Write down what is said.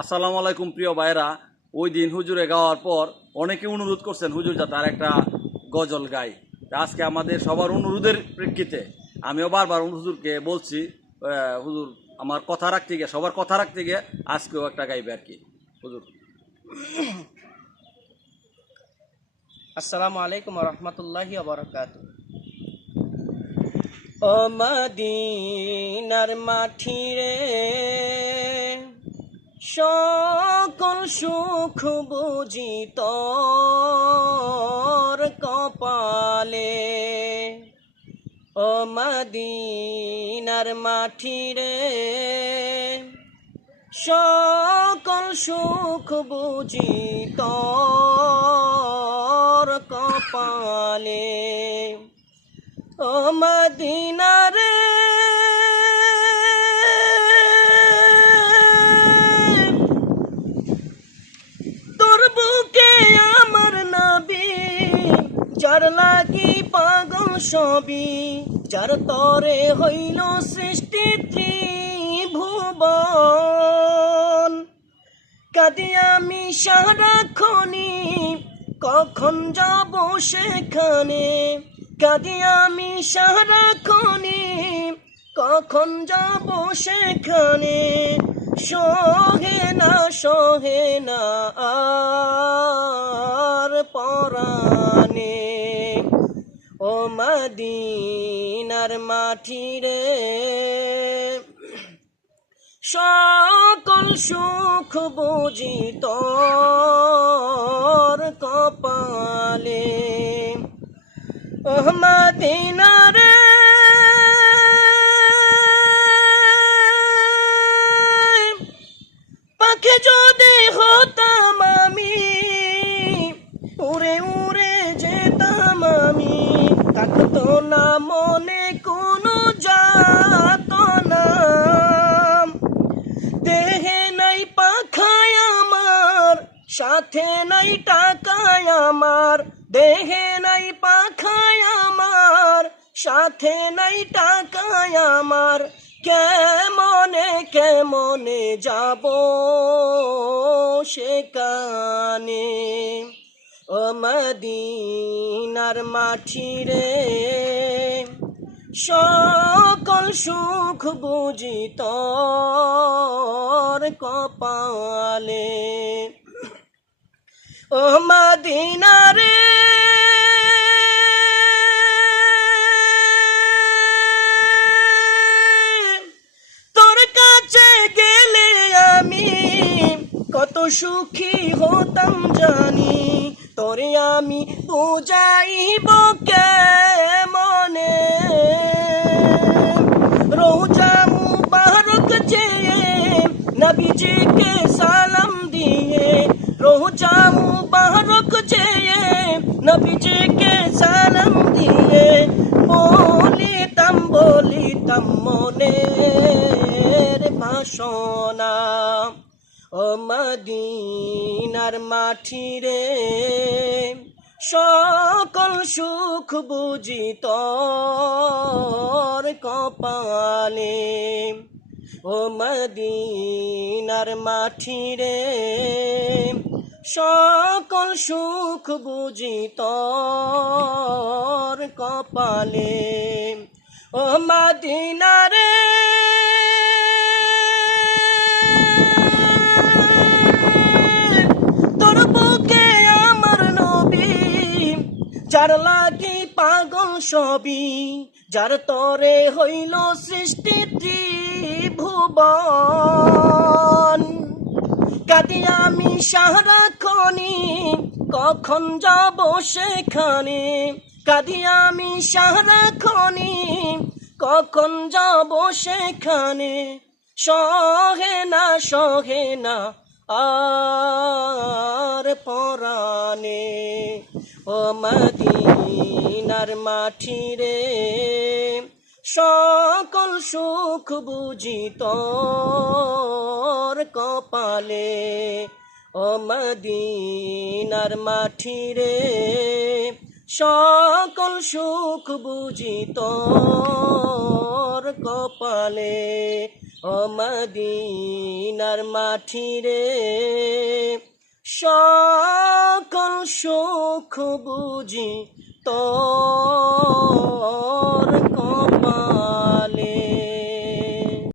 আসসালামু আলাইকুম প্রিয় ভাইরা। ওই দিন হুজুরে গাওয়ার পর অনেকে অনুরোধ করছেন হুজুর যাতে আর একটা গজল গাই। আজকে আমাদের সবার অনুরোধের প্রেক্ষিতে আমিও বারবার হুজুরকে বলছি, হুজুর আমার কথা রাখতে গিয়ে, সবার কথা রাখতে গিয়ে আজকেও একটা গাইবে আর কি। হুজুর। আসসালামু আলাইকুম ওয়া রাহমাতুল্লাহি ওয়া বারাকাতুহু। ও মদিনার মাটি রে, সকল সুখ বুঝি তোর কপালে। ও মদিনার মাটি রে, সকল সুখ বুঝি তোর কপালে। ও মদিনা রে, তোর বুকে আমার নবী, যার লাগি পাগল সবই, যার তরে হইল সৃষ্টি ত্রিভুবন। কাঁদি আমি সারাক্ষণি, কখন যাব সেখানে। কাঁদি আমি সারাক্ষণি, কখন যাব সেখানে। সহে না আর পরাণে। ও মদিনার মাটি রে, সকল সুখ বুঝি তোর কপালে। ও মদিনা রে, পাখি যদি হতাম আমি, উড়ে উড়ে যেতাম আমি। থাকতো না মনে কোনো যাতনা, দেহে নাই পাখায় আমার, সাথে নাই টাকায় আমার। দেহে নাই পাখায় আমার, সাথে নাই টাকায় আমার। কেমনে যাব সেখানে। ও মদিনার মাটি রে, সকল সুখ বুঝি তোর কপালে। ও মদিনা রে, তোর কাছে গেলে আমি কত সুখী হতাম জানি। তোরে আমি বুঝাইব কেমনে। রোজা মুবারক চেয়ে নবীজিকে সালাম দিয়ে, রোজা মুবারক চেয়ে নবীজিকে সালাম দিয়ে, বলিতাম মনের বাসনা। ও মদিনার মাটি রে, সকল সুখ বুঝি তোর কপালে। ও মদিনার মাটি রে, সকল সুখ বুঝি তোর কপালে। ও মদিনা রে, তোর বুকে আমার নবী, যার লাগি পাগল সবই, যার তরে হইল সৃষ্টি ত্রিভুবন। কাঁদি আমি সারাক্ষণি, কখন যাব সেখানে। কাঁদি আমি সারাক্ষণি, কখন যাব সেখানে। সহে না আর পরাণে। ও মদিনার মাটি রে, সকল সুখ বুঝি তোর কপালে। ও মদিনার মাটি রে, সকল সুখ বুঝি তোর কপালে ও মদিনার মাটি রে সকল সুখ বুঝি তোর